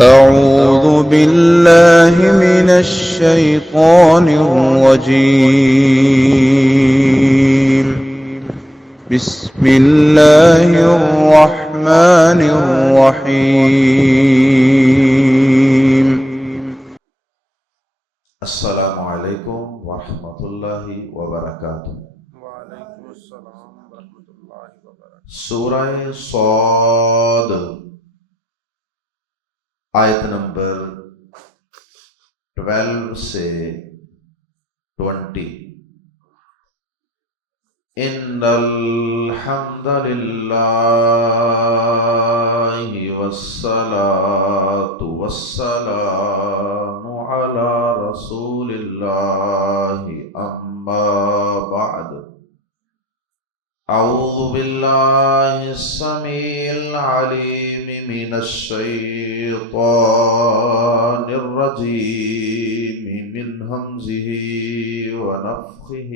أعوذ بالله من الشيطان الرجيم. بسم الله الرحمن الرحيم. السلام علیکم ورحمۃ اللہ وبرکاتہ۔ وعلیکم السلام ورحمۃ اللہ وبرکاتہ۔ سورہ صاد آیت نمبر 12 سے 20۔ ان الحمد للہ والصلاة والسلام علی رسول اللہ اما بعد۔ اعوذ باللہ السمیع العلیم من الشیطان الرجیم من ہمزہ ونفخہ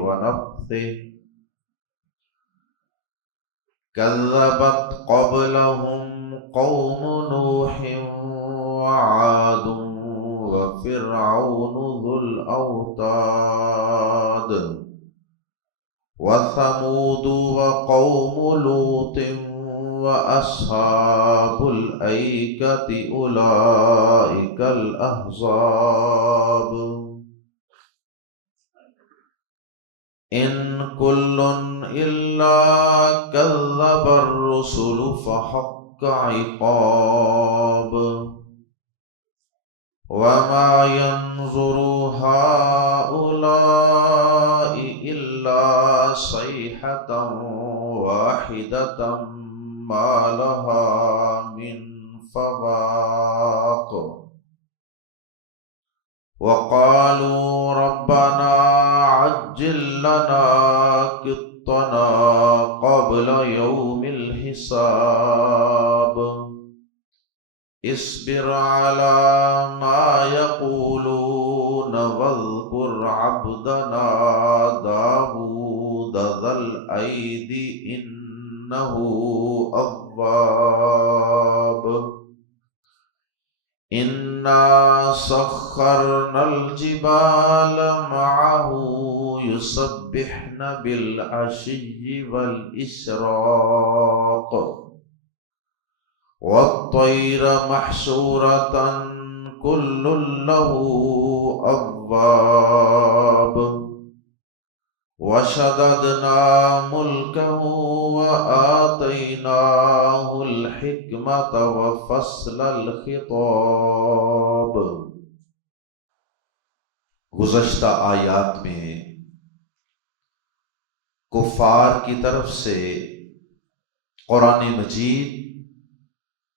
ونفثہ۔ کذبت قبلہم قوم نوح وعاد وفرعون ذو الاوتاد وثمود وقوم لوط وأصحاب الأيكة أولئك الأحزاب۔ إن كل إلا كذب الرسل فحق عقاب۔ وما ينظر هؤلاء إلا صيحة واحدة ما لها من فواق۔ وقالوا ربنا عجل لنا قطنا قبل يوم الحساب۔ اصبر على ما يقولون واذكر عبدنا داود ذا الأيد إنه أواب۔ إنا سخرنا الجبال معه يسبحن بالعشي والإشراق والطير محشورة كل له أواب۔ وشددنا ملكه وآتيناه الحكمة وفصل الخطاب۔ گزشتہ آیات میں کفار کی طرف سے قرآن مجید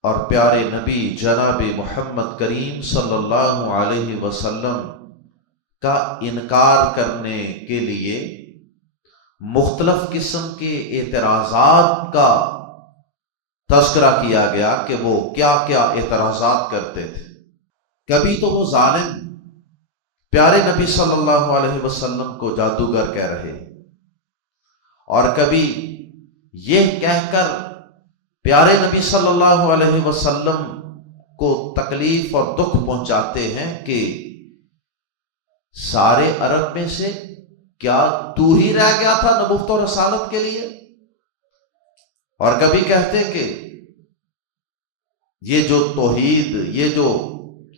اور پیارے نبی جناب محمد کریم صلی اللہ علیہ وسلم کا انکار کرنے کے لیے مختلف قسم کے اعتراضات کا تذکرہ کیا گیا کہ وہ کیا کیا اعتراضات کرتے تھے۔ کبھی تو وہ ظالم پیارے نبی صلی اللہ علیہ وسلم کو جادوگر کہہ رہے، اور کبھی یہ کہہ کر پیارے نبی صلی اللہ علیہ وسلم کو تکلیف اور دکھ پہنچاتے ہیں کہ سارے عرب میں سے کیا تو ہی رہ گیا تھا نبوت و رسالت کے لیے؟ اور کبھی کہتے کہ یہ جو توحید، یہ جو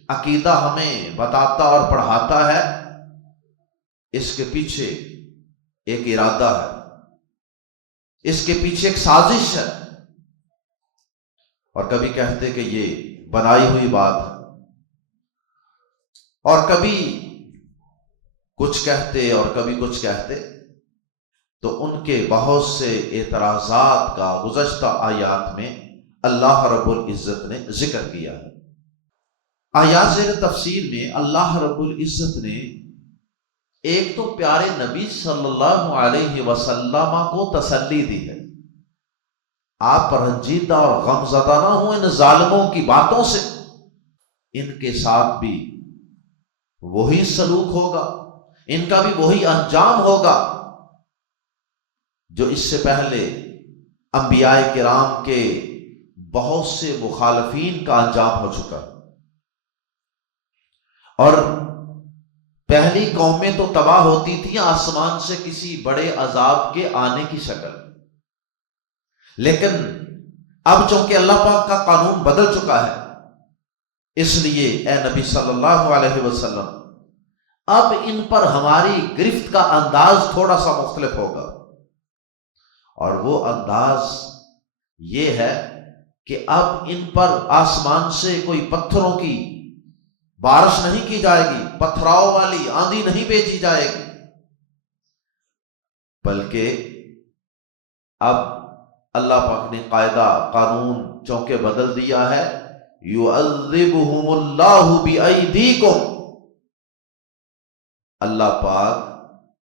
عقیدہ ہمیں بتاتا اور پڑھاتا ہے، اس کے پیچھے ایک ارادہ ہے، اس کے پیچھے ایک سازش ہے۔ اور کبھی کہتے کہ یہ بنائی ہوئی بات ہے، اور کبھی کچھ کہتے اور کبھی کچھ کہتے۔ تو ان کے بہت سے اعتراضات کا گزشتہ آیات میں اللہ رب العزت نے ذکر کیا ہے۔ آیات زیر تفسیر میں اللہ رب العزت نے ایک تو پیارے نبی صلی اللہ علیہ وسلم کو تسلی دی ہے، آپ رنجیدہ اور غم زدہ نہ ہوں ان ظالموں کی باتوں سے، ان کے ساتھ بھی وہی سلوک ہوگا، ان کا بھی وہی انجام ہوگا جو اس سے پہلے انبیاء کرام کے بہت سے مخالفین کا انجام ہو چکا، اور پہلی قومیں تو تباہ ہوتی تھیں آسمان سے کسی بڑے عذاب کے آنے کی شکل، لیکن اب چونکہ اللہ پاک کا قانون بدل چکا ہے، اس لیے اے نبی صلی اللہ علیہ وسلم اب ان پر ہماری گرفت کا انداز تھوڑا سا مختلف ہوگا، اور وہ انداز یہ ہے کہ اب ان پر آسمان سے کوئی پتھروں کی بارش نہیں کی جائے گی، پتھراؤ والی آندھی نہیں بھیجی جائے گی، بلکہ اب اللہ پاک نے قاعدہ قانون چونکہ بدل دیا ہے، یعذبہم اللہ بایدیکم، اللہ پاک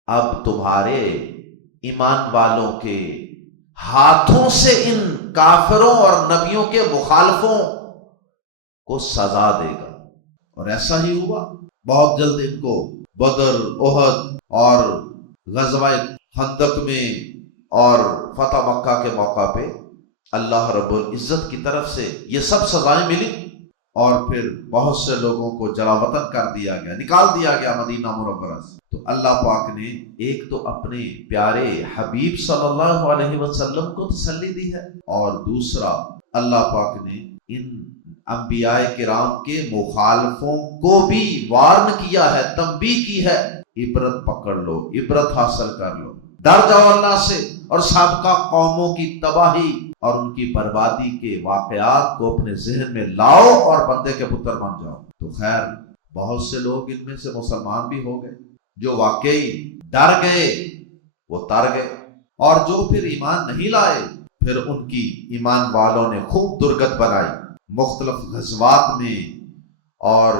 اب تمہارے ایمان والوں کے ہاتھوں سے ان کافروں اور نبیوں کے مخالفوں کو سزا دے گا، اور ایسا ہی ہوا۔ بہت جلد ان کو بدر، احد اور غزوہ خندق میں اور فتح مکہ کے موقع پہ اللہ رب العزت کی طرف سے یہ سب سزائیں ملی، اور پھر بہت سے لوگوں کو جلا وطن کر دیا گیا، نکال دیا گیا مدینہ منورہ سے۔ تو اللہ پاک نے ایک تو اپنے پیارے حبیب صلی اللہ علیہ وسلم کو تسلی دی ہے، اور دوسرا اللہ پاک نے ان انبیاء کرام کے مخالفوں کو بھی وارن کیا ہے، تنبیہ کی ہے، عبرت پکڑ لو، عبرت حاصل کر لو، ڈر جاؤ اللہ سے، اور سابقہ قوموں کی تباہی اور ان کی بربادی کے واقعات کو اپنے ذہن میں لاؤ اور بندے کے پتر بن جاؤ۔ تو خیر بہت سے لوگ ان میں سے مسلمان بھی ہو گئے، جو واقعی ڈر گئے وہ تر گئے، اور جو پھر ایمان نہیں لائے پھر ان کی ایمان والوں نے خوب درگت بنائی مختلف غزوات میں اور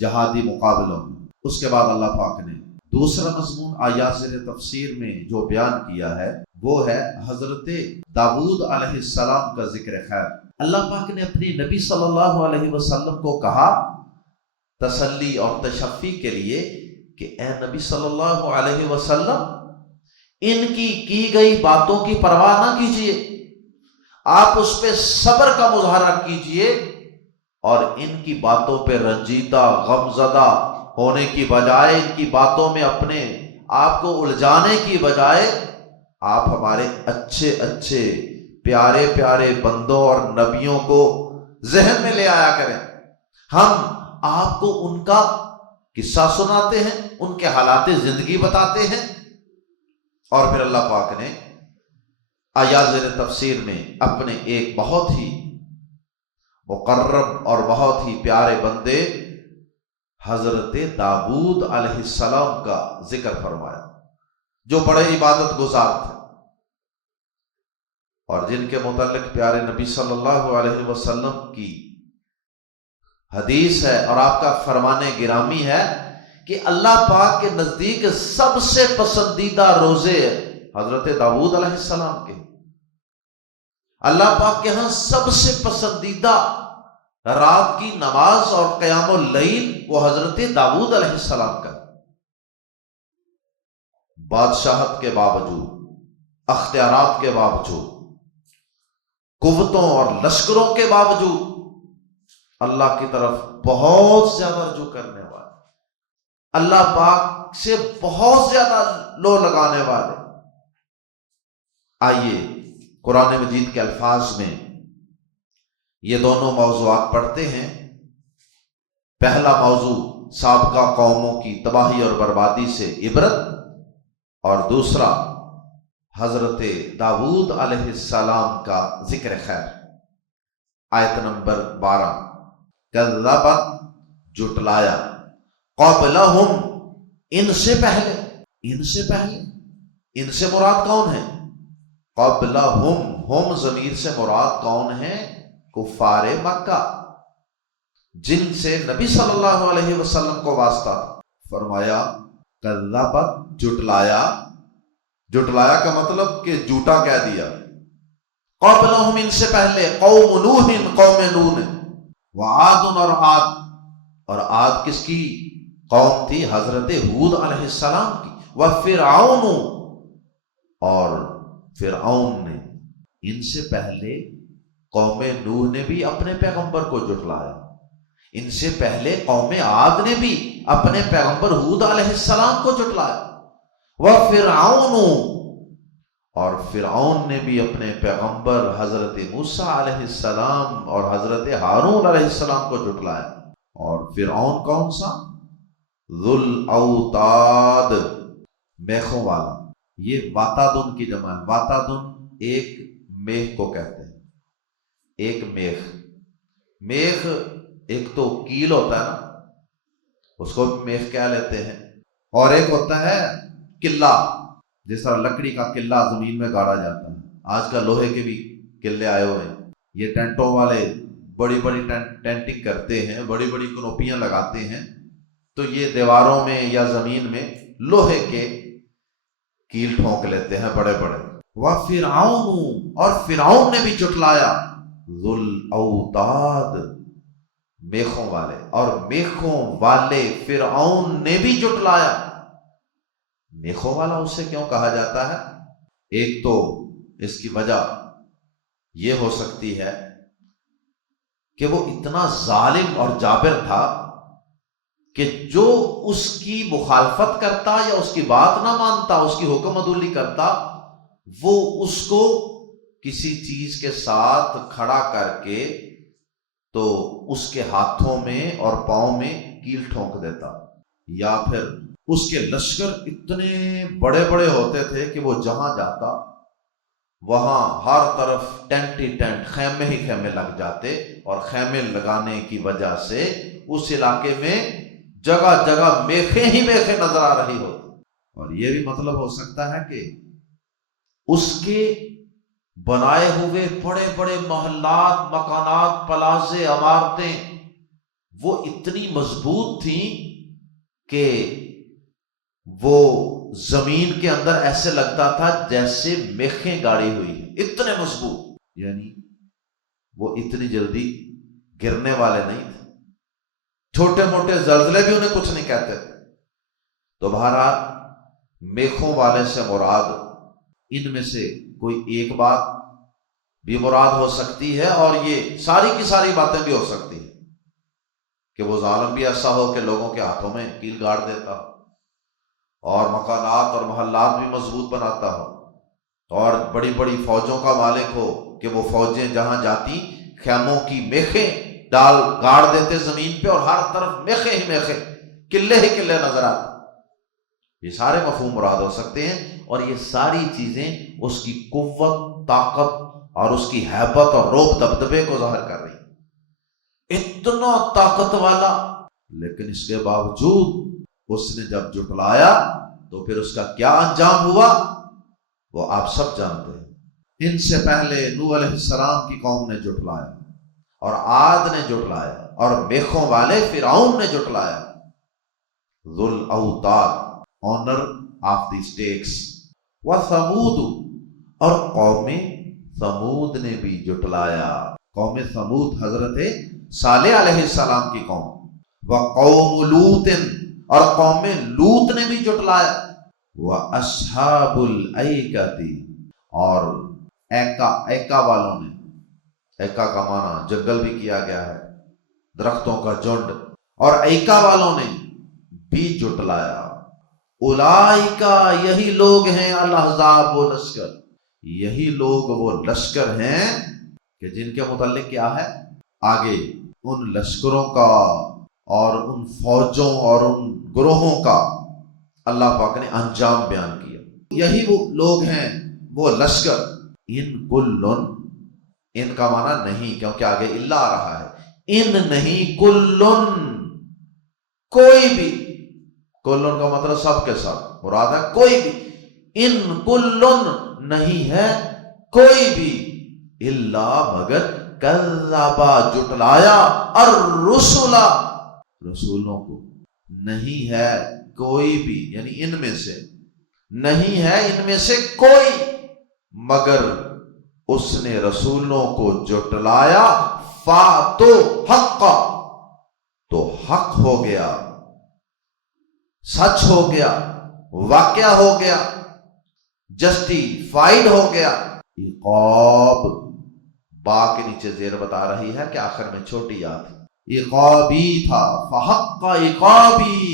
جہادی مقابلوں میں۔ اس کے بعد اللہ پاک نے دوسرا مضمون آیات زیر تفسیر میں جو بیان کیا ہے وہ ہے حضرت داؤد علیہ السلام کا ذکر خیر۔ اللہ پاک نے اپنی نبی صلی اللہ علیہ وسلم کو کہا تسلی اور تشفی کے لیے کہ اے نبی صلی اللہ علیہ وسلم ان کی گئی باتوں کی پرواہ نہ کیجیے، آپ اس پہ صبر کا مظاہرہ کیجیے، اور ان کی باتوں پہ رنجیدہ غمزدہ ہونے کی بجائے، ان کی باتوں میں اپنے آپ کو الجھانے کی بجائے آپ ہمارے اچھے اچھے پیارے پیارے بندوں اور نبیوں کو ذہن میں لے آیا کریں، ہم آپ کو ان کا قصہ سناتے ہیں، ان کے حالات زندگی بتاتے ہیں۔ اور پھر اللہ پاک نے آیات زیر تفسیر میں اپنے ایک بہت ہی مقرب اور بہت ہی پیارے بندے حضرت داؤد علیہ السلام کا ذکر فرمایا، جو بڑے عبادت گزار تھے، اور جن کے متعلق پیارے نبی صلی اللہ علیہ وسلم کی حدیث ہے اور آپ کا فرمان گرامی ہے کہ اللہ پاک کے نزدیک سب سے پسندیدہ روزے حضرت داؤد علیہ السلام کے، اللہ پاک کے ہاں سب سے پسندیدہ رات کی نماز اور قیام اللیل وہ حضرت داؤد علیہ السلام کا۔ بادشاہت کے باوجود، اختیارات کے باوجود، قوتوں اور لشکروں کے باوجود اللہ کی طرف بہت زیادہ رجوع کرنے والے، اللہ پاک سے بہت زیادہ لو لگانے والے۔ آئیے قرآن مجید کے الفاظ میں یہ دونوں موضوعات پڑھتے ہیں۔ پہلا موضوع سابقہ قوموں کی تباہی اور بربادی سے عبرت، اور دوسرا حضرت داؤد علیہ السلام کا ذکر خیر۔ آیت نمبر 12، کذبت جھٹلایا، قبلہم ان سے پہلے، ان سے پہلے، ان سے مراد کون ہے؟ قبلہم، ہم ضمیر سے مراد کون ہے؟ کفار مکہ، جن سے نبی صلی اللہ علیہ وسلم کو واسطہ تھا۔ فرمایا کذبت، جھٹلایا، جھٹلایا کا مطلب کہ جھوٹا کہہ دیا۔ قبلہم ان سے پہلے، قوم نوح، قوم نوح، وعاد اور عاد کس کی قوم تھی؟ حضرت ہود علیہ السلام کی۔ وفرعون، اور فرعون نے ان سے پہلے قوم نوح نے بھی اپنے پیغمبر کو جھٹلایا، ان سے پہلے قوم عاد نے بھی اپنے پیغمبر ہود علیہ السلام کو جھٹلایا، وفرعون، اور فرعون نے بھی اپنے پیغمبر حضرت موسیٰ علیہ السلام اور حضرت ہارون علیہ السلام کو جھٹلایا۔ اور فرعون کون سا؟ ذو الاوتاد، میخوں والا۔ یہ واتادن کی جمع ہے۔ واتادن ایک میخ کو کہتے ہیں، ایک میخ۔ میخ ایک تو کیل ہوتا ہے نا، اس کو میخ کہہ لیتے ہیں، اور ایک ہوتا ہے قلہ، جس طرح لکڑی کا قلہ زمین میں گاڑا جاتا ہے۔ آج کل لوہے کے بھی قلے آئے ہوئے ہیں، یہ ٹینٹوں والے بڑی بڑی ٹینٹنگ کرتے ہیں، بڑی بڑی کنوپیاں لگاتے ہیں، تو یہ دیواروں میں یا زمین میں لوہے کے کیل ٹھونک لیتے ہیں بڑے بڑے۔ وَفِرْعَوْنُ، اور فرعون نے بھی جھٹلایا، ذُو الْأَوْتَادِ، میخوں والے، اور میخوں والے فرعون نے بھی جھٹلایا۔ میخوں والا اسے کیوں کہا جاتا ہے؟ ایک تو اس کی وجہ یہ ہو سکتی ہے کہ وہ اتنا ظالم اور جابر تھا کہ جو اس کی مخالفت کرتا یا اس کی بات نہ مانتا، اس کی حکم عدولی کرتا، وہ اس کو کسی چیز کے ساتھ کھڑا کر کے تو اس کے ہاتھوں میں اور پاؤں میں کیل ٹھونک دیتا، یا پھر اس کے لشکر اتنے بڑے بڑے ہوتے تھے کہ وہ جہاں جاتا وہاں ہر طرف ٹینٹ ہی ٹینٹ، خیمے ہی خیمے لگ جاتے، اور خیمے لگانے کی وجہ سے اس علاقے میں جگہ جگہ میخیں ہی میخیں نظر آ رہی ہوتی۔ اور یہ بھی مطلب ہو سکتا ہے کہ اس کے بنائے ہوئے بڑے بڑے محلات، مکانات، پلازے، عمارتیں وہ اتنی مضبوط تھیں کہ وہ زمین کے اندر ایسے لگتا تھا جیسے میخیں گاڑی ہوئی ہیں، اتنے مضبوط، یعنی وہ اتنی جلدی گرنے والے نہیں تھے، چھوٹے موٹے زلزلے بھی انہیں کچھ نہیں کہتے تھے۔ تو بہرحال میخوں والے سے مراد ان میں سے کوئی ایک بات بھی مراد ہو سکتی ہے، اور یہ ساری کی ساری باتیں بھی ہو سکتی ہیں کہ وہ ظالم بھی ایسا ہو کہ لوگوں کے ہاتھوں میں کیل گاڑ دیتا ہو، اور مکانات اور محلات بھی مضبوط بناتا ہو، اور بڑی بڑی فوجوں کا مالک ہو کہ وہ فوجیں جہاں جاتی خیموں کی میخیں ڈال گاڑ دیتے زمین پہ، اور ہر طرف میخیں ہی میخیں، قلعے ہی قلعے نظر آتے۔ یہ سارے مفہوم مراد ہو سکتے ہیں، اور یہ ساری چیزیں اس کی قوت، طاقت اور اس کی ہیبت اور رعب دبدبے کو ظاہر کر رہی ہیں۔ اتنا طاقت والا، لیکن اس کے باوجود اس نے جب جھٹلایا تو پھر اس کا کیا انجام ہوا وہ آپ سب جانتے ہیں۔ ان سے پہلے نوح علیہ السلام کی قوم نے جھٹلایا، اور عاد نے جھٹلایا، اور میخوں والے فرعون نے جھٹلایا۔ ذو الاوتاد، آنر آف دی اسٹیکس، وثمود، اور قوم ثمود نے بھی جھٹلایا۔ قوم ثمود حضرت صالح علیہ السلام کی قوم، وقوم لوط، اور قوم لوط نے بھی جھٹلایا، واصحاب الایکۃ، اور ایکا والوں نے، ایکا کا معنی جنگل بھی کیا گیا ہے، درختوں کا جھنڈ، اور ایکا والوں نے بھی جھٹلایا۔ اولئکا، یہی لوگ ہیں، الاحزاب، وہ لشکر، یہی لوگ وہ لشکر ہیں کہ جن کے متعلق کیا ہے آگے ان لشکروں کا اور ان فوجوں اور ان گروہوں کا اللہ پاک نے انجام بیان کیا۔ یہی وہ لوگ ہیں، وہ لشکر۔ ان کلن، ان کا معنی نہیں، کیونکہ آگے الا آ رہا ہے، ان نہیں، کلن، کوئی بھی، کلن کا مطلب سب کے سب مراد ہے، کوئی بھی، ان کلن نہیں ہے کوئی بھی، الا مگر کذبا جھٹلایا، الرسل، رسولوں کو، نہیں ہے کوئی بھی، یعنی ان میں سے نہیں ہے ان میں سے کوئی مگر اس نے رسولوں کو جھٹلایا، فاتو حق، تو حق ہو گیا، سچ ہو گیا، واقعہ ہو گیا، جسٹیفائیڈ ہو گیا، عقاب، با کے نیچے زیر بتا رہی ہے کہ آخر میں چھوٹی یا تھی. عقابی تھا، فحق عقابی،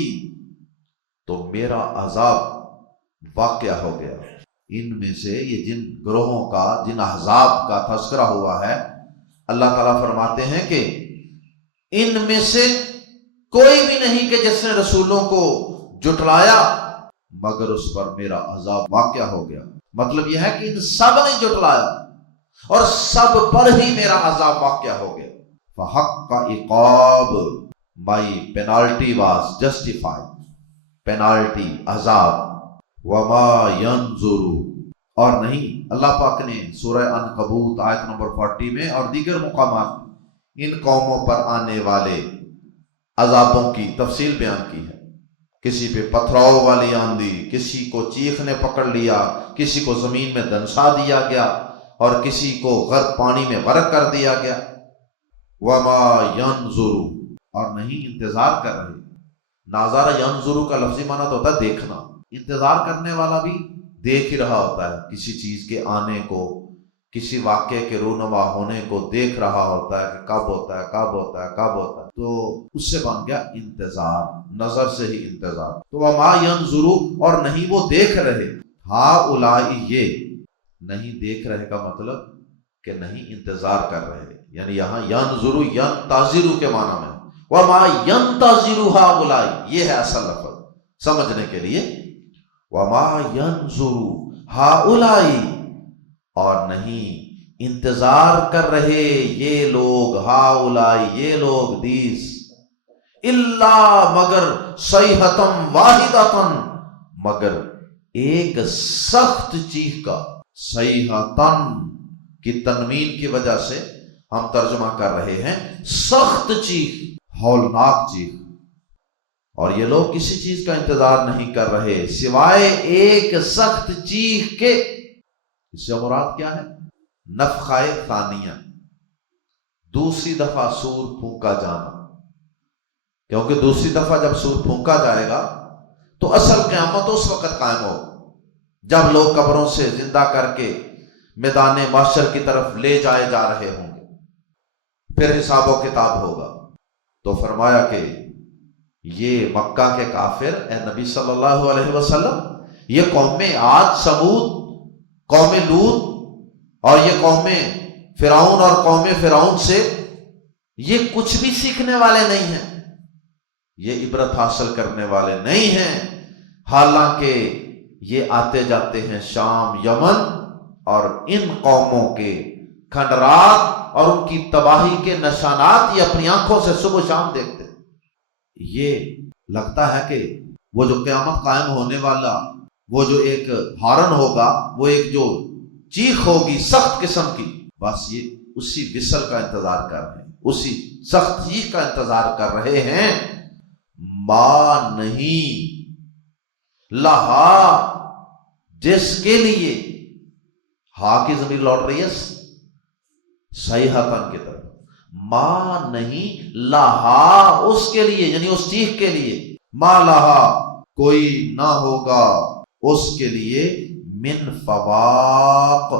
تو میرا عذاب واقع ہو گیا. ان میں سے یہ جن گروہوں کا، جن احزاب کا تذکرہ ہوا ہے، اللہ تعالیٰ فرماتے ہیں کہ ان میں سے کوئی بھی نہیں کہ جس نے رسولوں کو جھٹلایا مگر اس پر میرا عذاب واقع ہو گیا. مطلب یہ ہے کہ ان سب نے جھٹلایا اور سب پر ہی میرا عذاب واقع ہو گیا. فحق عقاب، my penalty was justified. penalty عذاب. وما ينظر، اور نہیں، اللہ پاک نے سورہ عنکبوت آیت نمبر 40 میں اور دیگر مقامات ان قوموں پر آنے والے عذابوں کی تفصیل بیان کی ہے. کسی پہ پتھراؤ والی آندھی، کسی کو چیخ نے پکڑ لیا، کسی کو زمین میں دنسا دیا گیا اور کسی کو غرق پانی میں غرق کر دیا گیا. وما ينظر، اور نہیں انتظار کر رہے. ناظر ینظر کا لفظی معنی تو ہوتا ہے دیکھنا. انتظار کرنے والا بھی دیکھ ہی رہا ہوتا ہے کسی چیز کے آنے کو، کسی واقعے کے رونما ہونے کو دیکھ رہا ہوتا ہے کہ کب ہوتا ہے کب ہوتا ہے کب ہوتا ہے. تو اس سے بن گیا انتظار، نظر سے ہی انتظار. تو وما ينظر، اور نہیں وہ دیکھ رہے. ہؤلائی، یہ نہیں دیکھ رہے کا مطلب کہ نہیں انتظار کر رہے، یعنی یہاں ینظر ینتظر کے معنی میں. وما ينتظر ہؤلائی، یہ ہے اصل لفظ سمجھنے کے لیے. وما ينظر ہؤلائی، اور نہیں انتظار کر رہے یہ لوگ، ہؤلائی یہ لوگ، دیز، الا مگر صیحۃ واحدۃ، مگر ایک سخت چیخ کا. صیحۃ کی تنوین کی وجہ سے ہم ترجمہ کر رہے ہیں سخت چیخ، ہولناک چیخ. اور یہ لوگ کسی چیز کا انتظار نہیں کر رہے سوائے ایک سخت چیخ کے. اس سے مراد کیا ہے؟ نفخہ ثانیہ، دوسری دفعہ سور پھونکا جانا. کیونکہ دوسری دفعہ جب سور پھونکا جائے گا تو اصل قیامت اس وقت قائم ہو جب لوگ قبروں سے زندہ کر کے میدان محشر کی طرف لے جائے جا رہے ہوں گے. پھر حساب و کتاب ہوگا. تو فرمایا کہ یہ مکہ کے کافر، اے نبی صلی اللہ علیہ وسلم، یہ قوم عاد، سمود، قوم لوط اور یہ قوم فرعون اور قوم فرعون سے یہ کچھ بھی سیکھنے والے نہیں ہیں، یہ عبرت حاصل کرنے والے نہیں ہیں. حالانکہ یہ آتے جاتے ہیں شام، یمن، اور ان قوموں کے کھنڈرات اور ان کی تباہی کے نشانات یہ اپنی آنکھوں سے صبح شام دیکھتے. یہ لگتا ہے کہ وہ جو قیامت قائم ہونے والا، وہ جو ایک ہارن ہوگا، وہ ایک جو چیخ ہوگی سخت قسم کی، بس یہ اسی وصل کا انتظار کر رہے ہیں، اسی سخت چیخ کا انتظار کر رہے ہیں. ما نہیں، لہا جس کے لیے، ہا کی ضمیر لوٹ رہی ہے صیحۃ کی طرف. ما نہیں، لہا اس کے لیے، یعنی اس چیخ کے لیے. ما لہا کوئی نہ ہوگا اس کے لیے، من فواق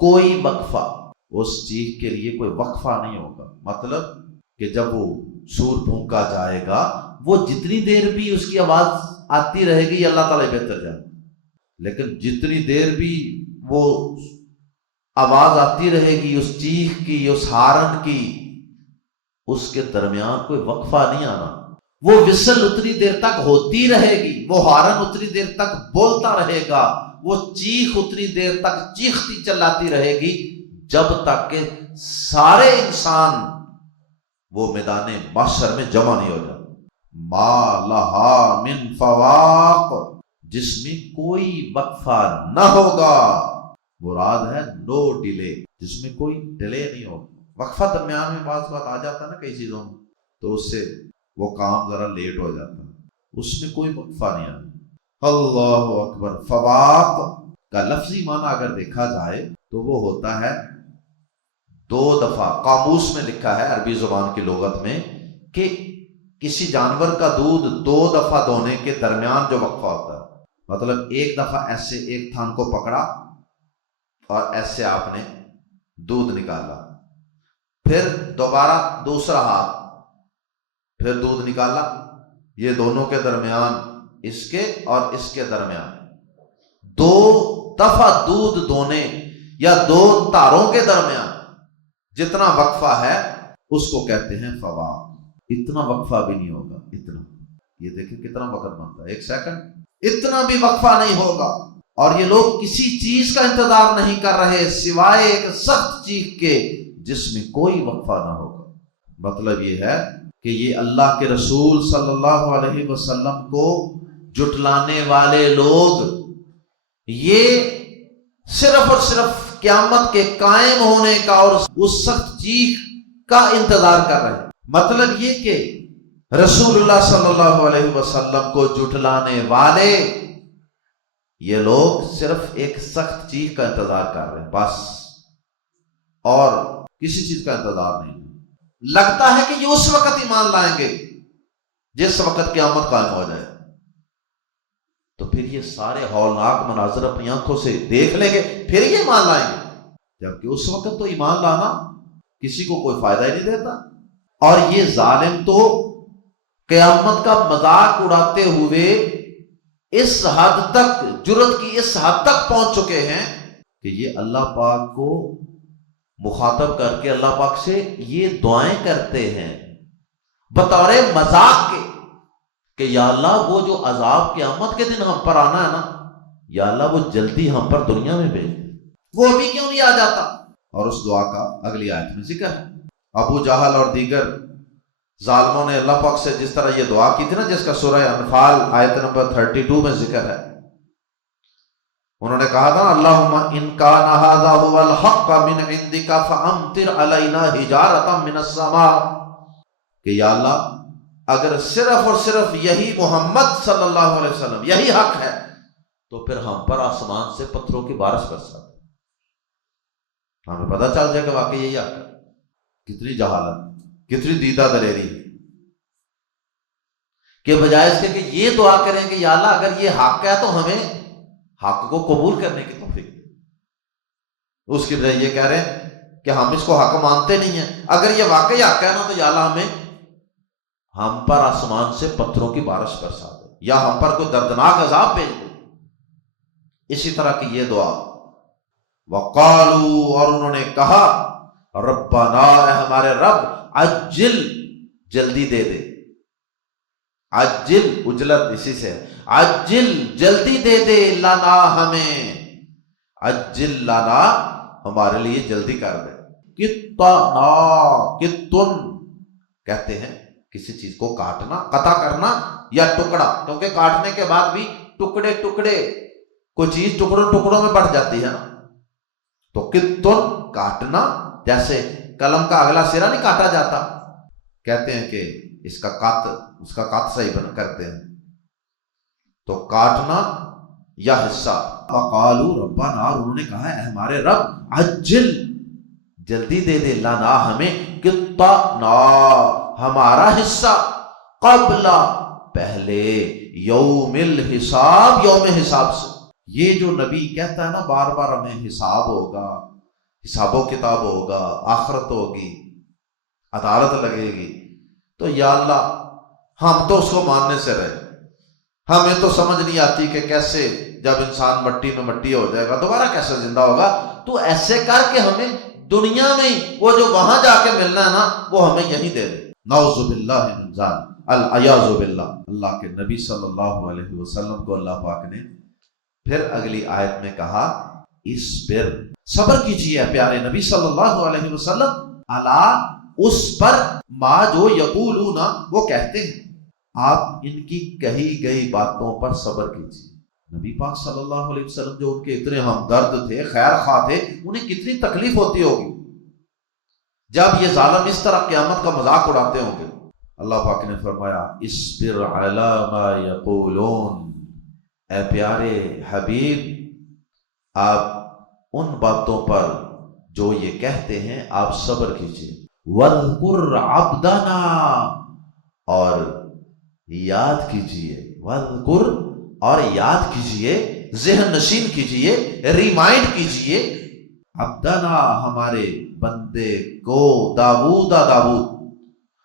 کوئی وقفہ، اس چیخ کے لیے کوئی وقفہ نہیں ہوگا. مطلب کہ جب وہ سور پھونکا جائے گا، وہ جتنی دیر بھی اس کی آواز آتی رہے گی اللہ تعالیٰ بہتر جانے، لیکن جتنی دیر بھی وہ آواز آتی رہے گی اس چیخ کی، اس ہارن کی، اس کے درمیان کوئی وقفہ نہیں آنا. وہ وصل اتنی دیر تک ہوتی رہے گی، وہ ہارن اتنی دیر تک بولتا رہے گا، وہ چیخ اتنی دیر تک چیختی چلاتی رہے گی جب تک کہ سارے انسان وہ میدان محشر میں جمع نہیں ہو جائے. ما لہا من فواق، جس میں کوئی وقفہ نہ ہوگا. مراد ہے نو ڈیلے، جس میں کوئی ڈیلے نہیں ہوگا. وقفہ درمیان میں بعض بات آ جاتا ہے نا کئی چیزوں میں، تو اس سے وہ کام ذرا لیٹ ہو جاتا ہے، اس میں کوئی وقفہ نہیں آتا. اللہ اکبر. فواق کا لفظی معنی اگر دیکھا جائے تو وہ ہوتا ہے دو دفعہ. قاموس میں لکھا ہے عربی زبان کی لغت میں کہ کسی جانور کا دودھ دو دفعہ دھونے کے درمیان جو وقفہ ہوتا ہے، مطلب ایک دفعہ ایسے ایک تھان کو پکڑا اور ایسے آپ نے دودھ نکالا، پھر دوبارہ دوسرا ہاتھ، پھر دودھ نکالا، یہ دونوں کے درمیان، اس کے اور اس کے درمیان 2 دفعہ دودھ دونے یا 2 تاروں کے درمیان جتنا وقفہ ہے اس کو کہتے ہیں فوات۔ اتنا وقفہ بھی نہیں ہوگا، اتنا، یہ دیکھیں کتنا وقت بنتا ہے، 1 سیکنڈ، اتنا بھی وقفہ نہیں ہوگا، اور یہ لوگ کسی چیز کا انتظار نہیں کر رہے سوائے ایک سخت چیخ کے جس میں کوئی وقفہ نہ ہوگا۔ مطلب یہ ہے کہ یہ اللہ کے رسول صلی اللہ علیہ وسلم کو جھٹلانے والے لوگ یہ صرف اور صرف قیامت کے قائم ہونے کا اور اس سخت چیخ کا انتظار کر رہے ہیں۔ مطلب یہ کہ رسول اللہ صلی اللہ علیہ وسلم کو جھٹلانے والے یہ لوگ صرف ایک سخت چیخ کا انتظار کر رہے ہیں بس، اور کسی چیز کا انتظار نہیں۔ لگتا ہے کہ یہ اس وقت ایمان لائیں گے جس وقت قیامت قائم ہو جائے، تو پھر یہ سارے ہولناک مناظر اپنی آنکھوں سے دیکھ لیں گے، پھر یہ ایمان لائیں گے، جبکہ اس وقت تو ایمان لانا کسی کو کوئی فائدہ ہی نہیں دیتا۔ اور یہ ظالم تو قیامت کا مذاق اڑاتے ہوئے اس حد تک، جرت کی اس حد تک پہنچ چکے ہیں کہ یہ اللہ پاک کو مخاطب کر کے اللہ پاک سے یہ دعائیں کرتے ہیں بطور مذاق کے کہ یا اللہ وہ جو عذاب قیامت کے دن ہم پر آنا ہے نا، یا اللہ وہ جلدی ہم پر دنیا میں بھیج، وہ ابھی کیوں نہیں آ جاتا؟ اور اس دعا کا اگلی آیت میں ذکر ہے۔ ابو جہل اور دیگر ظالموں نے اللہ پاک سے جس طرح یہ دعا کی تھی نا، جس کا سورہ انفال آیت نمبر 32 میں ذکر ہے، انہوں نے کہا تھا اللہم ان کان ھذا ھو الحق من عندک فامطر علینا حجارۃ من السماء، کہ یا اللہ اگر صرف اور صرف یہی محمد صلی اللہ علیہ وسلم یہی حق ہے تو پھر ہم پر آسمان سے پتھروں کی بارش برسا دے، ہمیں پتہ چل جائے کہ واقعی یہی حق ہے۔ کتنی جہالت، کتنی دیدہ دلیری، کہ بجائے اس کے کہ یہ دعا کریں کہ یا اللہ اگر یہ حق ہے تو ہمیں حق کو قبول کرنے کی توفیق دے، اس کی بجائے یہ کہہ رہے ہیں کہ ہم اس کو حق مانتے نہیں ہیں، اگر یہ واقعی حق ہے نا تو یا اللہ ہم پر آسمان سے پتھروں کی بارش برسا دے، یا ہم پر کوئی دردناک عذاب بھیج دے۔ اسی طرح کی یہ دعا، وقالو، اور انہوں نے کہا ربنا، اے ہمارے رب، عجل، جلدی دے دے، عجل اجلت اسی سے، عجل جلدی دے دے، لنا ہمیں، عجل لنا ہمارے لیے جلدی کر دے، کتنا، کتن کہتے ہیں کسی چیز کو کاٹنا، قطع کرنا یا ٹکڑا، کیونکہ کاٹنے کے بعد بھی ٹکڑے ٹکڑے، کوئی چیز ٹکڑوں ٹکڑوں میں بٹ جاتی ہے نا، تو کتن کاٹنا، جیسے قلم کا اگلا سرا نہیں کاٹا جاتا، کہتے ہیں کہ اس کا قط صحیح بنا کرتے ہیں، تو کاٹنا یا حصہ۔ وقالو ربنا، اور انہوں نے کہا اے ہمارے رب، عجل جلدی دے دے، لنا ہمیں، قطعنا ہمارا حصہ، قبل پہلے، یوم الحساب، یوم حساب سے۔ یہ جو نبی کہتا ہے نا بار بار ہمیں حساب ہوگا، حساب و کتاب ہوگا، آخرت ہوگی، عدالت لگے گی، تو یا اللہ ہم تو اس کو ماننے سے رہے، ہمیں تو سمجھ نہیں آتی کہ کیسے جب انسان مٹی میں مٹی ہو جائے گا دوبارہ کیسے زندہ ہوگا، تو ایسے کر کے ہمیں دنیا میں وہ جو وہاں جا کے ملنا ہے نا وہ ہمیں یہی دے دے۔ نعوذ باللہ من ذالک، العیاذ باللہ۔ اللہ کے نبی صلی اللہ علیہ وسلم کو اللہ پاک نے پھر اگلی آیت میں کہا اصبر، صبر کیجئے پیارے نبی صلی اللہ علیہ وسلم، اللہ اس پر ما جو یقولون، وہ کہتے ہیں، آپ ان کی کہی گئی باتوں پر صبر کیجئے۔ نبی پاک صلی اللہ علیہ وسلم جو ان کے اتنے ہمدرد تھے، خیر خواہ تھے، انہیں کتنی تکلیف ہوتی ہوگی جب یہ ظالم اس طرح قیامت کا مذاق اڑاتے ہوں گے۔ اللہ پاک نے فرمایا اصبر علی ما یقولون، اے پیارے حبیب آپ ان باتوں پر جو یہ کہتے ہیں آپ صبر کیجئے۔ وَاذْكُرْ عَبْدَنَا، اور یاد کیجئے، وَاذْكُرْ، اور یاد کیجئے، ذہن نشین کیجئے، ریمائنڈ کیجئے عبدنا ہمارے بندے کو، داؤد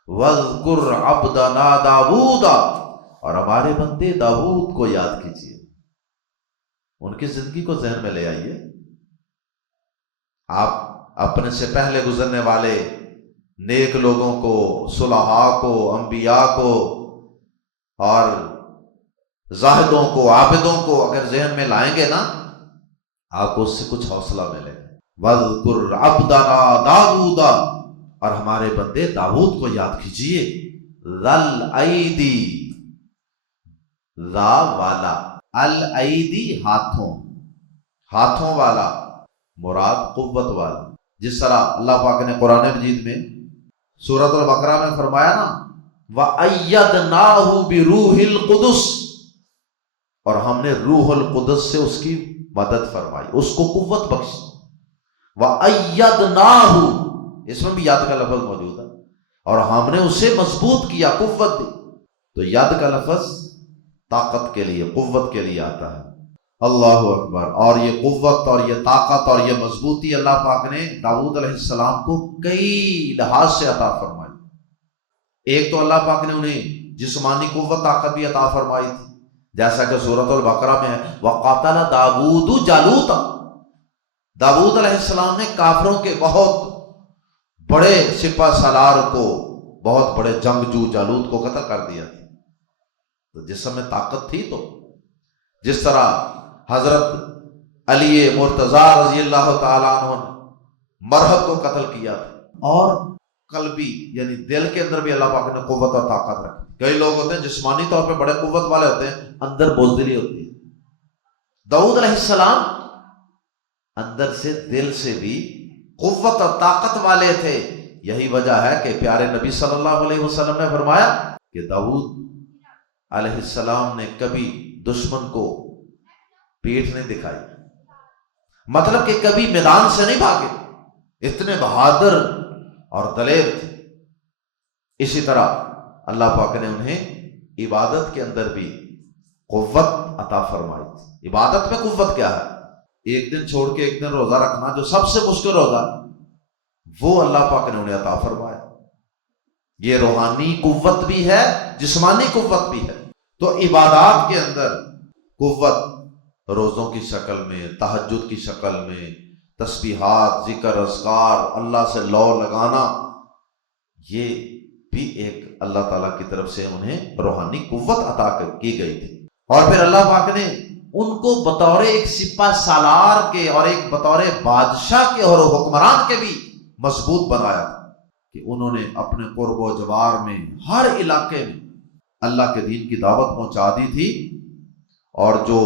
وَاذْكُرْ عَبْدَنَا داؤد، اور ہمارے بندے داؤد کو یاد کیجیے، ان کی زندگی کو ذہن میں لے آئیے۔ آپ اپنے سے پہلے گزرنے والے نیک لوگوں کو، صلحاء کو، انبیاء کو اور زاہدوں کو، عابدوں کو اگر ذہن میں لائیں گے نا، آپ کو اس سے کچھ حوصلہ ملے گا۔ وَاذْكُرْ عَبْدَنَا داؤد، اور ہمارے بندے داؤد کو یاد کیجیے، ذل ایدی، ذا والا، الایدی ہاتھوں والا، مراد قوت والا۔ جس طرح اللہ پاک نے قرآن مجید میں سورۃ البقرہ میں فرمایا نا، وَأَيَّدْنَاهُ بِرُوحِ الْقُدُسِ، اور ہم نے روح القدس سے اس کی مدد فرمائی، اس کو قوت بخشی۔ وَأَيَّدْنَاهُ، اس میں بھی ید کا لفظ موجود ہے، اور ہم نے اسے مضبوط کیا، قوت دی۔ تو ید کا لفظ طاقت کے لیے، قوت کے لیے آتا ہے۔ اللہ اکبر۔ اور یہ قوت اور یہ طاقت اور یہ مضبوطی اللہ پاک نے داؤد علیہ السلام کو کئی لحاظ سے عطا فرمائی۔ ایک تو اللہ پاک نے انہیں جسمانی قوت طاقت بھی عطا فرمائی تھی، جیسا کہ سورۃ البقرہ میں ہے، وَقَاتَلَ داؤد جالوت، داؤد علیہ السلام نے کافروں کے بہت بڑے سپہ سالار کو، بہت بڑے جنگجو جالوت کو قتل کر دیا تھا۔ تو جسم میں طاقت تھی، تو جس طرح حضرت علی مرتضیٰ رضی اللہ تعالیٰ عنہ نے مرہب کو قتل کیا تھا، اور قلبی یعنی دل کے اندر بھی اللہ پاک نے قوت اور طاقت رکھی۔ کئی لوگ ہوتے ہیں جسمانی طور پہ بڑے قوت والے ہوتے ہیں، اندر بزدلی ہوتی ہے۔ داؤد علیہ السلام اندر سے، دل سے بھی قوت اور طاقت والے تھے۔ یہی وجہ ہے کہ پیارے نبی صلی اللہ علیہ وسلم نے فرمایا کہ داؤد علیہ السلام نے کبھی دشمن کو پیٹھ نہیں دکھائی، مطلب کہ کبھی میدان سے نہیں بھاگے، اتنے بہادر اور دلیر تھے۔ اسی طرح اللہ پاک نے انہیں عبادت کے اندر بھی قوت عطا فرمائی۔ عبادت میں قوت کیا ہے؟ ایک دن چھوڑ کے ایک دن روزہ رکھنا، جو سب سے مشکل روزہ ہے، وہ اللہ پاک نے انہیں عطا فرمایا۔ یہ روحانی قوت بھی ہے، جسمانی قوت بھی ہے۔ تو عبادات کے اندر قوت روزوں کی شکل میں، تہجد کی شکل میں، تسبیحات، ذکر، اذکار، اللہ سے لو لگانا، یہ بھی ایک اللہ تعالیٰ کی طرف سے انہیں روحانی قوت عطا کی گئی تھی۔ اور پھر اللہ پاک نے ان کو بطور ایک سپہ سالار کے اور ایک بطور بادشاہ کے اور حکمران کے بھی مضبوط بنایا کہ انہوں نے اپنے قرب و جوار میں ہر علاقے میں اللہ کے دین کی دعوت پہنچا دی تھی، اور جو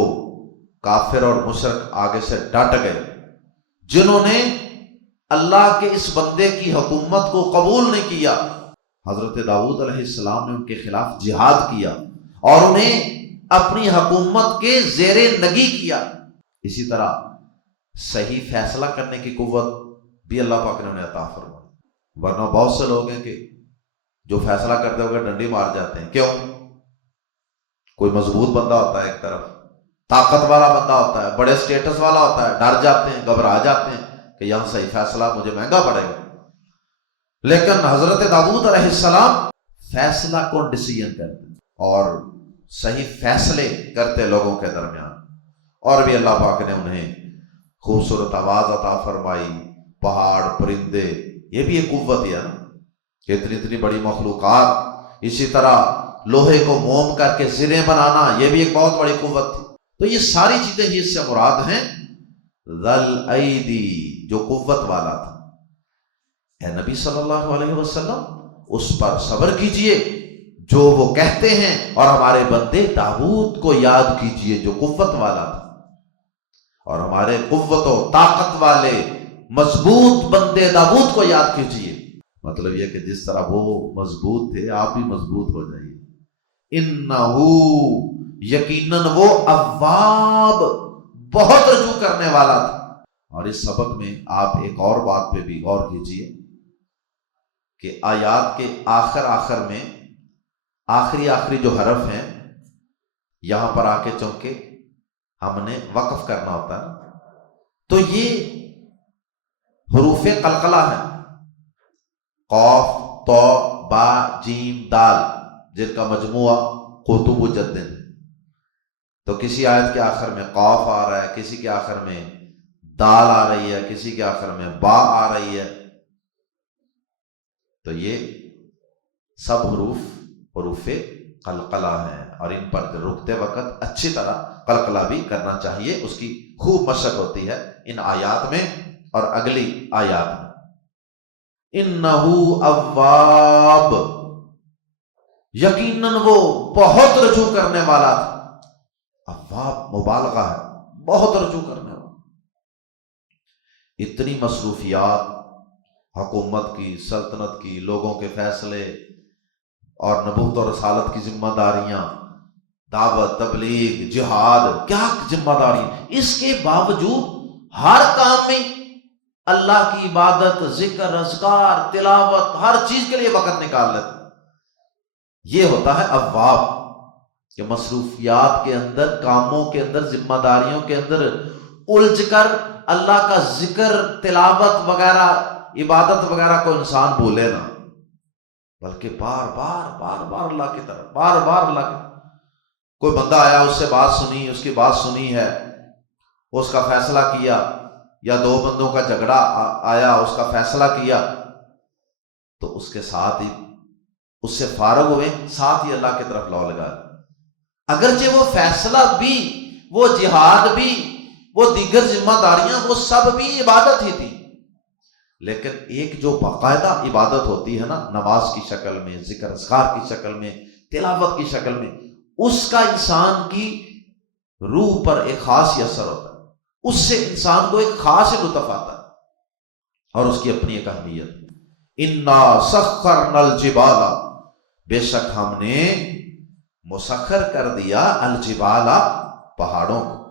کافر اور مشرک آگے سے ڈٹ گئے، جنہوں نے اللہ کے اس بندے کی حکومت کو قبول نہیں کیا، حضرت داؤد علیہ السلام نے ان کے خلاف جہاد کیا اور انہیں اپنی حکومت کے زیر نگی کیا۔ اسی طرح صحیح فیصلہ کرنے کی قوت بھی اللہ پاک نے انہیں عطا فرمائی، ورنہ بہت سے لوگ ہیں کہ جو فیصلہ کرتے ہوئے ڈنڈی مار جاتے ہیں۔ کیوں؟ کوئی مضبوط بندہ ہوتا ہے، ایک طرف طاقت والا بندہ ہوتا ہے، بڑے سٹیٹس والا ہوتا ہے، ڈر جاتے ہیں، گھبرا جاتے ہیں کہ یہاں صحیح فیصلہ مجھے مہنگا پڑے گا۔ لیکن حضرت داؤد علیہ السلام فیصلہ کو ڈیسیژن کرتے اور صحیح فیصلے کرتے لوگوں کے درمیان، اور بھی اللہ پاک نے انہیں خوبصورت آواز عطا فرمائی، پہاڑ، پرندے، یہ بھی ایک قوت ہے نا کہ اتنی بڑی مخلوقات۔ اسی طرح لوہے کو موم کر کے زریں بنانا، یہ بھی ایک بہت بڑی قوت تھی۔ تو یہ ساری چیزیں ہی اس سے مراد ہیں ذل ایدی، جو قوت والا تھا۔ اے نبی صلی اللہ علیہ وسلم، اس پر صبر کیجئے جو وہ کہتے ہیں، اور ہمارے بندے داؤد کو یاد کیجئے جو قوت والا تھا، اور ہمارے قوت و طاقت والے مضبوط بندے داؤد کو یاد کیجئے۔ مطلب یہ کہ جس طرح وہ مضبوط تھے، آپ بھی مضبوط ہو جائیے۔ انہو، یقیناً وہ اواب، بہت رجوع کرنے والا تھا۔ اور اس سبق میں آپ ایک اور بات پہ بھی غور کیجئے کہ آیات کے آخر میں آخری جو حرف ہیں، یہاں پر آ کے چونکہ ہم نے وقف کرنا ہوتا ہے، تو یہ حروف قلقلہ ہیں، قاف، تو، با، جیم، دال، جن کا مجموعہ قطب جد۔ تو کسی آیت کے آخر میں قاف آ رہا ہے، کسی کے آخر میں دال آ رہی ہے، کسی کے آخر میں با آ رہی ہے، تو یہ سب حروف قلقلہ ہیں، اور ان پر رکتے وقت اچھی طرح قلقلہ بھی کرنا چاہیے، اس کی خوب مشق ہوتی ہے ان آیات میں اور اگلی آیات میں۔ انہو اواب، یقیناً وہ بہت رجوع کرنے والا تھا۔ اواب مبالغہ ہے، بہت رجوع کرنے والا۔ اتنی مصروفیات، حکومت کی، سلطنت کی، لوگوں کے فیصلے اور نبوت اور رسالت کی ذمہ داریاں، دعوت، تبلیغ، جہاد، کیا ذمہ داری، اس کے باوجود ہر کام میں اللہ کی عبادت، ذکر، اذکار، تلاوت، ہر چیز کے لیے وقت نکال لیتے۔ یہ ہوتا ہے اواب، کہ مصروفیات کے اندر، کاموں کے اندر، ذمہ داریوں کے اندر الجھ کر اللہ کا ذکر، تلاوت وغیرہ، عبادت وغیرہ کو انسان بھولے نہ، بلکہ بار بار اللہ کی طرف، بار بار اللہ کی طرف۔ کوئی بندہ آیا، اس سے بات سنی، اس کی بات سنی ہے، اس کا فیصلہ کیا، یا دو بندوں کا جھگڑا آیا، اس کا فیصلہ کیا، تو اس کے ساتھ ہی اس سے فارغ ہوئے، ساتھ ہی اللہ کی طرف لو لگا۔ اگرچہ وہ فیصلہ بھی، وہ جہاد بھی، وہ دیگر ذمہ داریاں، وہ سب بھی عبادت ہی تھی، لیکن ایک جو باقاعدہ عبادت ہوتی ہے نا، نماز کی شکل میں، ذکر اذکار کی شکل میں، تلاوت کی شکل میں، اس کا انسان کی روح پر ایک خاص اثر ہوتا ہے، اس سے انسان کو ایک خاص لطف آتا ہے، اور اس کی اپنی ایک اہمیت۔ انا سخرنا الجبال، بے شک ہم نے مسخر کر دیا الجبال، پہاڑوں کو۔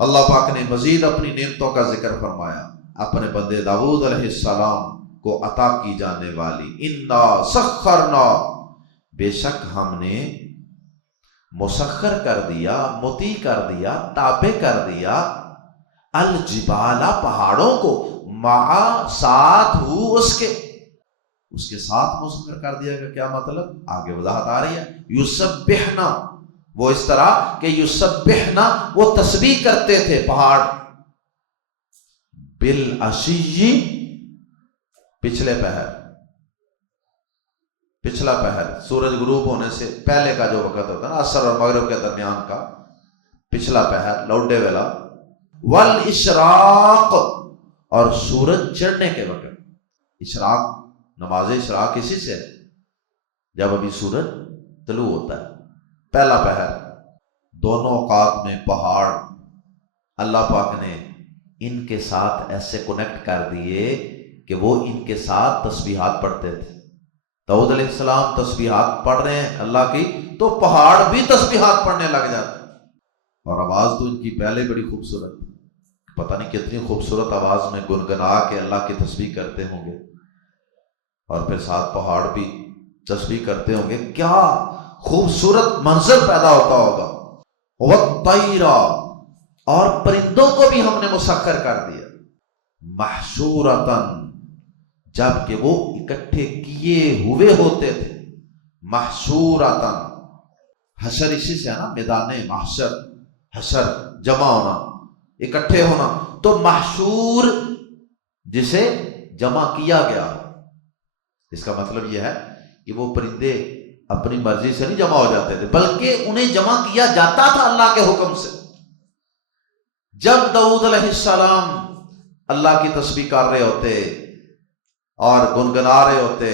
اللہ پاک نے مزید اپنی نعمتوں کا ذکر فرمایا، اپنے بندے داؤد علیہ السلام کو عطا کی جانے والی۔ انا سخرنا، بے شک ہم نے مسخر کر دیا، مطیع کر دیا، تابع کر دیا، الجبال، پہاڑوں کو، مع، ساتھ ہو اس کے ساتھ مسخر کر دیا گا۔ کیا مطلب؟ آگے وضاحت آ رہی ہے۔ یسبحنا، وہ اس طرح کہ یسبحنا، وہ تسبیح کرتے تھے پہاڑ، بالعشی، پچھلے پہر، پچھلا پہر، سورج غروب ہونے سے پہلے کا جو وقت ہوتا ہے نا، عصر اور مغرب کے درمیان کا پچھلا پہر، لوڈے ویلا، والاشراق، اور سورج چڑھنے کے وقت۔ اشراق، نماز اشراق اسی سے، جب ابھی سورج طلوع ہوتا ہے، پہلا پہر۔ دونوں اوقات میں پہاڑ اللہ پاک نے ان کے ساتھ ایسے کنیکٹ کر دیے کہ وہ ان کے ساتھ تسبیحات پڑھتے تھے۔ داؤد علیہ السلام تسبیحات پڑھ رہے ہیں اللہ کی، تو پہاڑ بھی تسبیحات پڑھنے لگ جاتے ہیں، اور آواز تو ان کی پہلے بڑی خوبصورت، پتہ نہیں کتنی خوبصورت آواز میں گنگنا کے اللہ کی تسبیح کرتے ہوں گے، اور پھر ساتھ پہاڑ بھی تسبیح کرتے ہوں گے، کیا خوبصورت منظر پیدا ہوتا ہوگا۔ وَالطَّيْرَ، اور پرندوں کو بھی ہم نے مسخر کر دیا، محشورتاً، جب کہ وہ اکٹھے کیے ہوئے ہوتے تھے، محشورتاً، حشر اسی سے ہے نا، میدان محشر، حشر جمع ہونا، اکٹھے ہونا، تو محشور جسے جمع کیا گیا، اس کا مطلب یہ ہے کہ وہ پرندے اپنی مرضی سے نہیں جمع ہو جاتے تھے، بلکہ انہیں جمع کیا جاتا تھا اللہ کے حکم سے۔ جب داؤد علیہ السلام اللہ کی تسبیح کر رہے ہوتے اور گنگنا رہے ہوتے،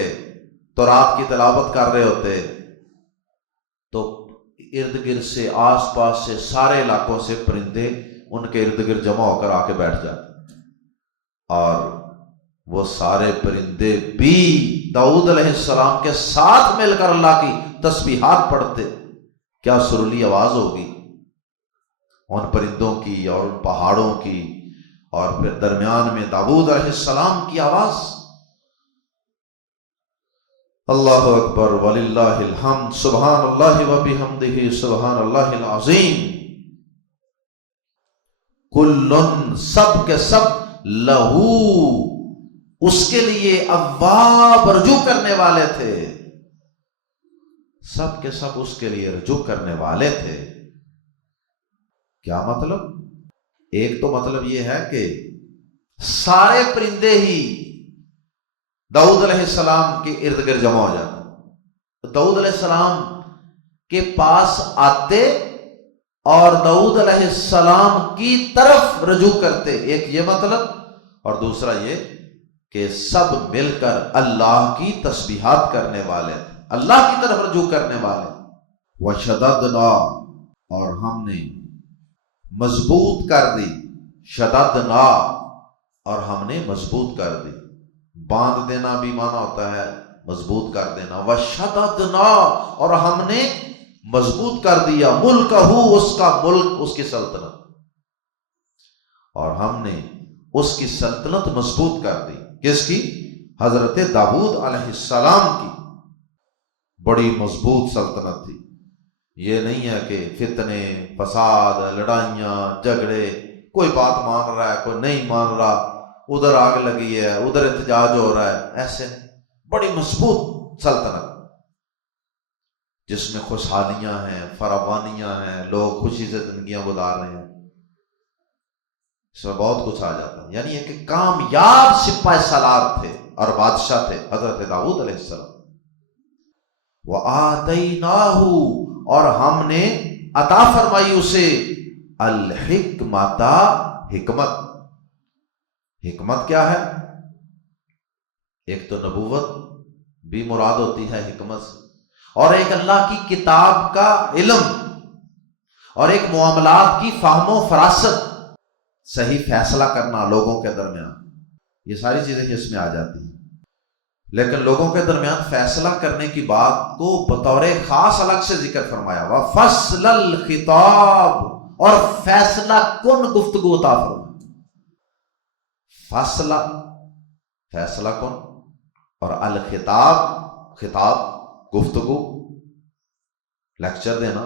تورات کی تلاوت کر رہے ہوتے، تو ارد گرد سے، آس پاس سے، سارے علاقوں سے پرندے ان کے ارد گرد جمع ہو کر آ کے بیٹھ جاتے، اور وہ سارے پرندے بھی داؤد علیہ السلام کے ساتھ مل کر اللہ کی تسبیحات پڑھتے۔ کیا سریلی آواز ہوگی ان پرندوں کی اور ان پہاڑوں کی، اور پھر درمیان میں داؤد علیہ السلام کی آواز۔ اللہ اکبر وللہ الحمد، سبحان اللہ وبحمدہ، سبحان اللہ العظیم۔ کلن، سب کے سب، لہو، اس کے لیے اواب رجوع کرنے والے تھے، سب کے سب اس کے لیے رجوع کرنے والے تھے۔ کیا مطلب؟ ایک تو مطلب یہ ہے کہ سارے پرندے ہی داؤد علیہ السلام کے ارد گرد جمع ہو جاتے، داؤد علیہ السلام کے پاس آتے اور داؤد علیہ السلام کی طرف رجوع کرتے، ایک یہ مطلب، اور دوسرا یہ کہ سب مل کر اللہ کی تسبیحات کرنے والے، اللہ کی طرف رجوع کرنے والے۔ وَشَدَدْنَا، اور ہم نے مضبوط کر دی، شددنا، اور ہم نے مضبوط کر دی، باندھ دینا بھی معنی ہوتا ہے مضبوط کر دینا۔ وَشَدَدْنَا، اور ہم نے مضبوط کر دیا، ملکہو، اس کا ملک، اس کی سلطنت، اور ہم نے اس کی سلطنت مضبوط کر دی۔ کس کی؟ حضرت داؤد علیہ السلام کی بڑی مضبوط سلطنت تھی۔ یہ نہیں ہے کہ فتنے، فساد، لڑائیاں، جھگڑے، کوئی بات مان رہا ہے کوئی نہیں مان رہا، ادھر آگ لگی ہے ادھر احتجاج ہو رہا ہے، ایسے بڑی مضبوط سلطنت جس میں خوشحالیاں ہیں، فراوانیاں ہیں، لوگ خوشی سے زندگیاں گزار رہے ہیں، اس میں بہت کچھ آ جاتا ہے۔ یعنی ایک کامیاب سپاہ سالار تھے اور بادشاہ تھے حضرت داؤد علیہ السلام۔ وَآتَيْنَاهُ، اور ہم نے عطا فرمائی اسے، الحکمت، حکمت۔ حکمت کیا ہے؟ ایک تو نبوت بھی مراد ہوتی ہے حکمت سے، اور ایک اللہ کی کتاب کا علم، اور ایک معاملات کی فہم و فراست، صحیح فیصلہ کرنا لوگوں کے درمیان، یہ ساری چیزیں اس میں آ جاتی ہیں۔ لیکن لوگوں کے درمیان فیصلہ کرنے کی بات کو بطور خاص الگ سے ذکر فرمایا، وَفَصْلَ الْخِطَابِ، اور فیصلہ کن گفتگو عطا فرمایا۔ فیصلہ، فیصلہ کن، اور الخطاب، خطاب، گفتگو، لیکچر دینا،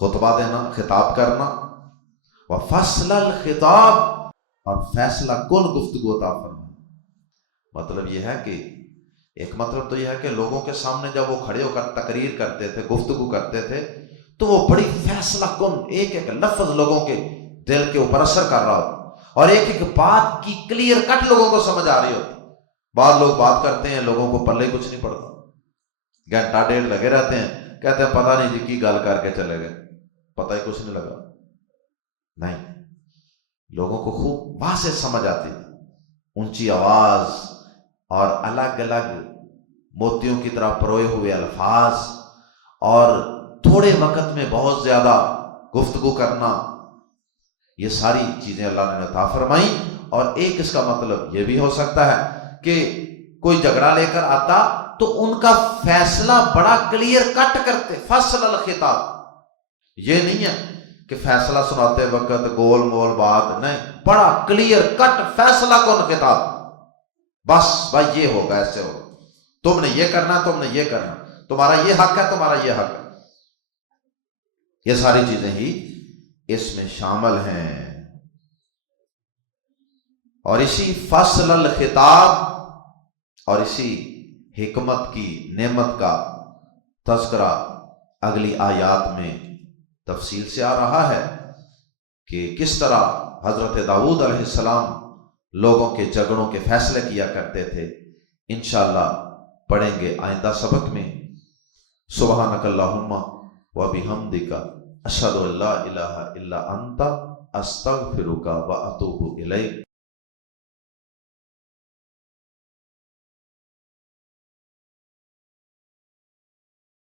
خطبہ دینا، خطاب کرنا، وَفَصْلَ الْخِطَابِ، اور فیصلہ کن گفتگو عطا فرمایا۔ مطلب یہ ہے کہ ایک مطلب تو یہ ہے کہ لوگوں کے سامنے جب وہ کھڑے ہو کر تقریر کرتے تھے، گفتگو کرتے تھے، تو وہ بڑی فیصلہ کن، ایک ایک لفظ لوگوں کے دل کے اوپر اثر کر رہا ہوتا، اور ایک ایک بات کی کلیئر کٹ لوگوں کو سمجھ آ رہی ہوتی۔ بعض لوگ بات کرتے ہیں لوگوں کو پلے کچھ نہیں پڑتا، گھنٹہ ڈیڑھ لگے رہتے ہیں، کہتے ہیں پتہ نہیں جی کی گل کر کے چلے گئے، پتہ ہی کچھ نہیں لگا۔ نہیں، لوگوں کو خوب واضح سمجھ آتی تھی، اونچی آواز اور الگ الگ موتیوں کی طرح پروئے ہوئے الفاظ، اور تھوڑے وقت میں بہت زیادہ گفتگو کرنا، یہ ساری چیزیں اللہ نے عطا فرمائی۔ اور ایک اس کا مطلب یہ بھی ہو سکتا ہے کہ کوئی جھگڑا لے کر آتا تو ان کا فیصلہ بڑا کلیئر کٹ کرتے، فصل الخطاب، یہ نہیں ہے کہ فیصلہ سناتے وقت گول مول بات، نہیں، بڑا کلیئر کٹ فیصلہ کن خطاب، بس بھائی یہ ہوگا، ایسے ہوگا، تم نے یہ کرنا، تم نے یہ کرنا، تمہارا یہ حق ہے، تمہارا یہ حق ہے، یہ ساری چیزیں ہی اس میں شامل ہیں۔ اور اسی فصل الخطاب اور اسی حکمت کی نعمت کا تذکرہ اگلی آیات میں تفصیل سے آ رہا ہے کہ کس طرح حضرت داؤد علیہ السلام لوگوں کے جھگڑوں کے فیصلے کیا کرتے تھے۔ انشاءاللہ پڑھیں گے آئندہ سبق میں۔ سبحانک اللہم و بحمدک، اشہد ان لا الہ الا انت، استغفرک و اتوب الیک۔